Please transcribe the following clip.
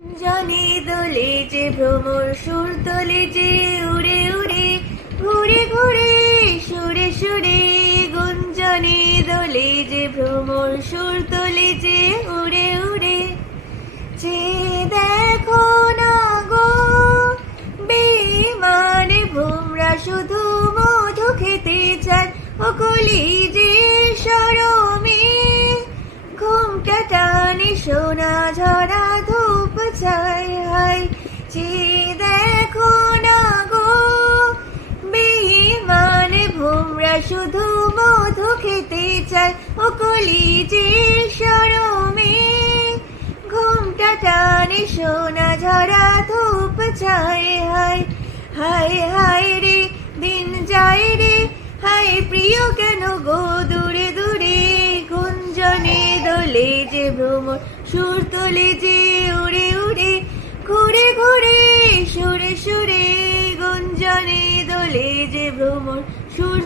জানি দোলে যে ভ্রমর সুর তোলে যে উড়ে উড়ে ঘুরে ঘুরে সুরে সুরে গুঞ্জনে দোলে যে ভ্রমর সুর তোলে যে উড়ে উড়ে যে দেখো না গো বেমানে ভোমরা শুধু মধু খেতে চায় ও কলি যে সরমে ঘুমটা টানে সোনা ঝরা ধূপ চাই হাই যে দেখো না গো বেমানে ভোমরা শুধু মধু খেতে চায় ও কলি যে সরমে ঘুমটা টানে সোনা ঝরা ধূপ চাই হাই হাই হাই রে দিন যায় রে হাই প্রিয় কেন গো দূরে দূরে গুঞ্জনে দোলে যে ভ্রমর সুর তোলে যে উড়ে উড়ে ঘুরে ঘুরে সুরে সুরে গুঞ্জনে দোলে যে ভ্রমর সুর